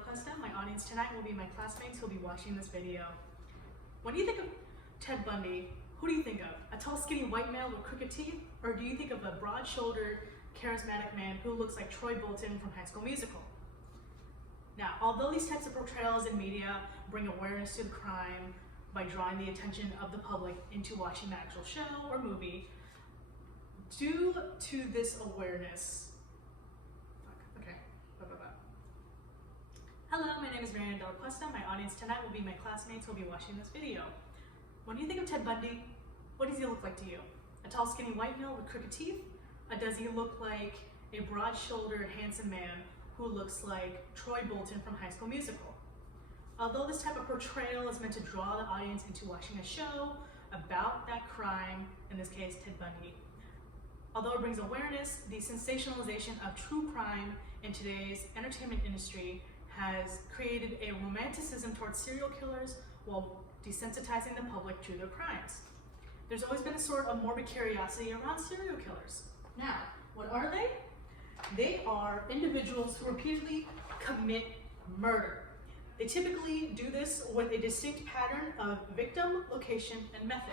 Cuesta. My audience tonight will be my classmates who will be watching this video. When you think of Ted Bundy, who do you think of? A tall, skinny white male with crooked teeth? Or do you think of a broad-shouldered, charismatic man who looks like Troy Bolton from High School Musical? Now, although these types of portrayals in media bring awareness to the crime by drawing the attention of the public into watching the actual show or movie, due to this awareness, Hello, my name is Marianne Della Cuesta. My audience tonight will be my classmates who will be watching this video. When you think of Ted Bundy, what does he look like to you? A tall, skinny white male with crooked teeth? Or does he look like a broad-shouldered, handsome man who looks like Troy Bolton from High School Musical? Although this type of portrayal is meant to draw the audience into watching a show about that crime, in this case, Ted Bundy, although it brings awareness, the sensationalization of true crime in today's entertainment industry has created a romanticism towards serial killers while desensitizing the public to their crimes. There's always been a sort of morbid curiosity around serial killers. Now, what are they? They are individuals who repeatedly commit murder. They typically do this with a distinct pattern of victim, location, and method.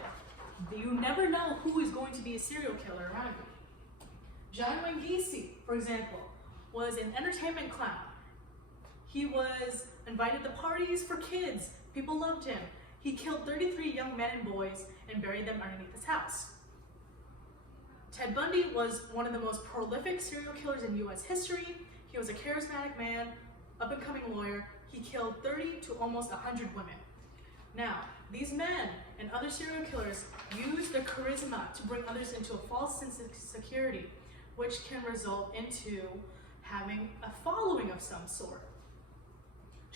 You never know who is going to be a serial killer around you. John Wayne Gacy, for example, was an entertainment clown. He was invited to parties for kids. People loved him. He killed 33 young men and boys and buried them underneath his house. Ted Bundy was one of the most prolific serial killers in U.S. history. He was a charismatic man, up-and-coming lawyer. He killed 30 to almost 100 women. Now, these men and other serial killers use their charisma to bring others into a false sense of security, which can result into having a following of some sort.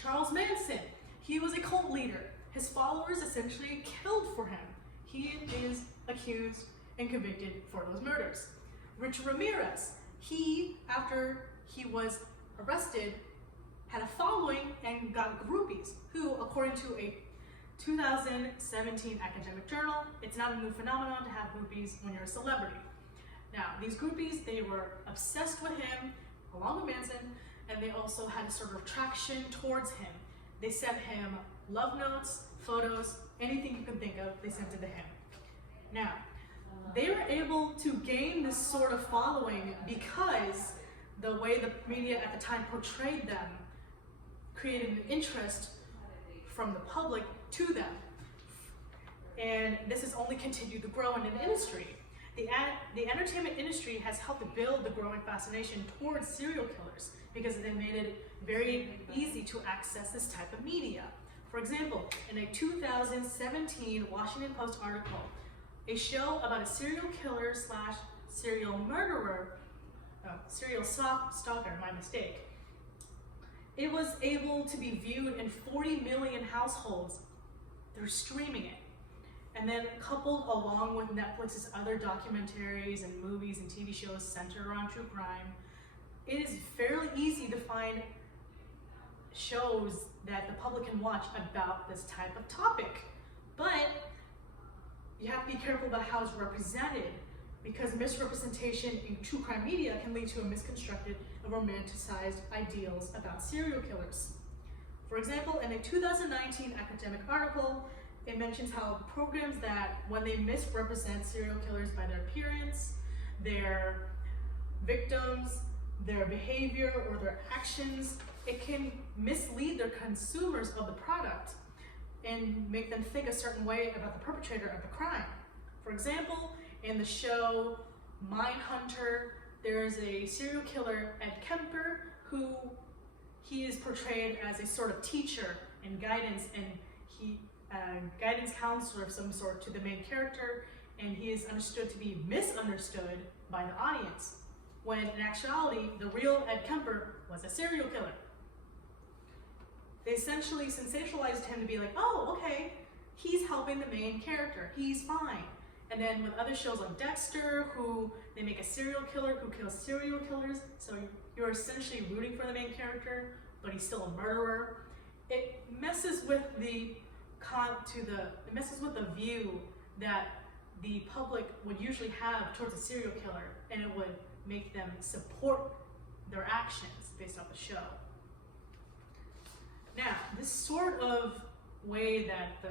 Charles Manson, he was a cult leader. His followers essentially killed for him. He is accused and convicted for those murders. Richard Ramirez, after he was arrested, had a following and got groupies, who, according to a 2017 academic journal, it's not a new phenomenon to have groupies when you're a celebrity. Now, these groupies, they were obsessed with him, along with Manson, and they also had a sort of attraction towards him. They sent him love notes, photos, anything you could think of, they sent it to him. Now, they were able to gain this sort of following because the way the media at the time portrayed them created an interest from the public to them. And this has only continued to grow in the industry. The entertainment industry has helped to build the growing fascination towards serial killers because they made it very easy to access this type of media. For example, in a 2017 Washington Post article, a show about a serial killer slash serial murderer, serial stalker, my mistake, it was able to be viewed in 40 million households. They're streaming it. And then coupled along with Netflix's other documentaries and movies and TV shows centered around true crime, it is fairly easy to find shows that the public can watch about this type of topic. But you have to be careful about how it's represented, because misrepresentation in true crime media can lead to a misconstructed and romanticized ideals about serial killers. For example, in a 2019 academic article, it mentions how programs that, when they misrepresent serial killers by their appearance, their victims, their behavior, or their actions, it can mislead their consumers of the product and make them think a certain way about the perpetrator of the crime. For example, in the show Mindhunter, there's a serial killer, Ed Kemper, who he is portrayed as a sort of teacher and guidance, and guidance counselor of some sort to the main character, and he is understood to be misunderstood by the audience, when in actuality, the real Ed Kemper was a serial killer. They essentially sensationalized him to be like, oh, okay, he's helping the main character, he's fine. And then with other shows like Dexter, who they make a serial killer who kills serial killers, so you're essentially rooting for the main character, but he's still a murderer. It messes with the view that the public would usually have towards a serial killer, and it would make them support their actions based off the show. this sort of way that the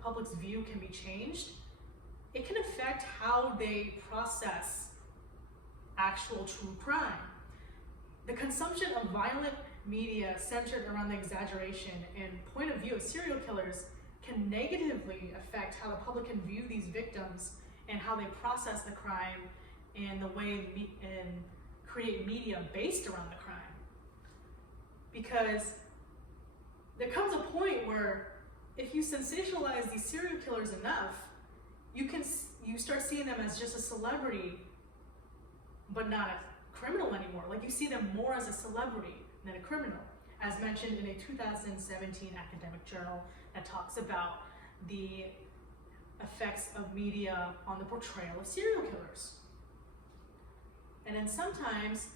public's view can be changed, it can affect how they process actual true crime. The consumption of violent media centered around the exaggeration and point of view of serial killers can negatively affect how the public can view these victims and how they process the crime and the way and create media based around the crime. Because there comes a point where if you sensationalize these serial killers enough, you start seeing them as just a celebrity, but not a criminal anymore. Like, you see them more as a celebrity than a criminal, as mentioned in a 2017 academic journal that talks about the effects of media on the portrayal of serial killers. And then sometimes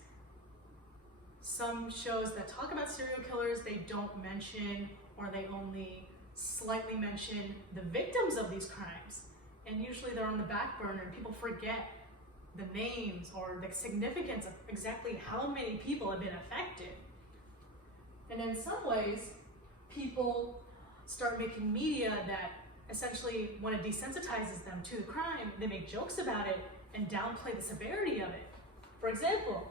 some shows that talk about serial killers, they don't mention, or they only slightly mention the victims of these crimes. And usually they're on the back burner and people forget the names or the significance of exactly how many people have been affected. And in some ways, people start making media that essentially, when it desensitizes them to the crime, they make jokes about it and downplay the severity of it. For example,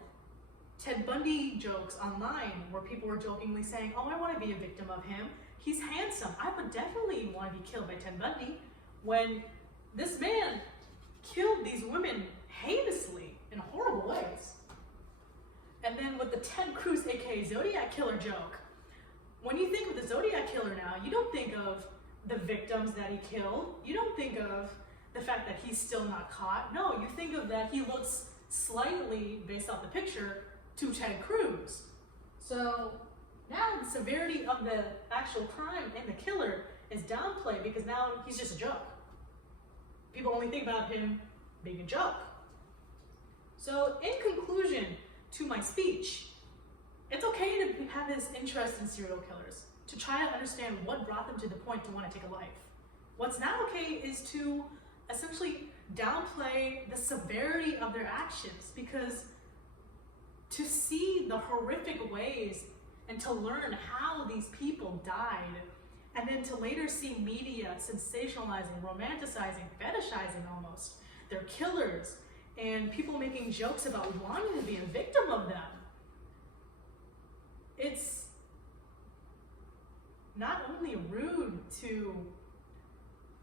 Ted Bundy jokes online where people were jokingly saying, "Oh, I want to be a victim of him. He's handsome. I would definitely want to be killed by Ted Bundy." When this man killed these women heinously in horrible ways. And then with the Ted Cruz, aka Zodiac Killer joke, when you think of the Zodiac Killer now, you don't think of the victims that he killed. You don't think of the fact that he's still not caught. No, you think of that he looks slightly, based off the picture, to Ted Cruz. So now the severity of the actual crime and the killer is downplayed because now he's just a joke. People only think about him being a joke. So in conclusion to my speech, it's okay to have this interest in serial killers, to try to understand what brought them to the point to want to take a life. What's not okay is to essentially downplay the severity of their actions, because to see the horrific ways and to learn how these people died, and then to later see media sensationalizing, romanticizing, fetishizing almost their killers, and people making jokes about wanting to be a victim of them. It's not only rude to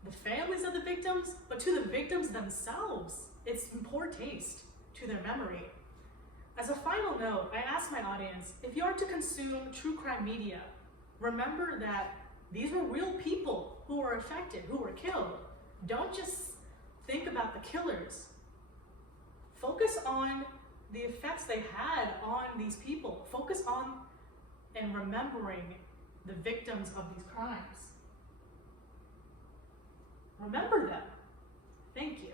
the families of the victims, but to the victims themselves. It's in poor taste to their memory. As a final note, I ask my audience, if you are to consume true crime media, remember that these were real people who were affected, who were killed. Don't just think about the killers. Focus on the effects they had on these people. Focus on and remembering the victims of these crimes. Remember them. Thank you.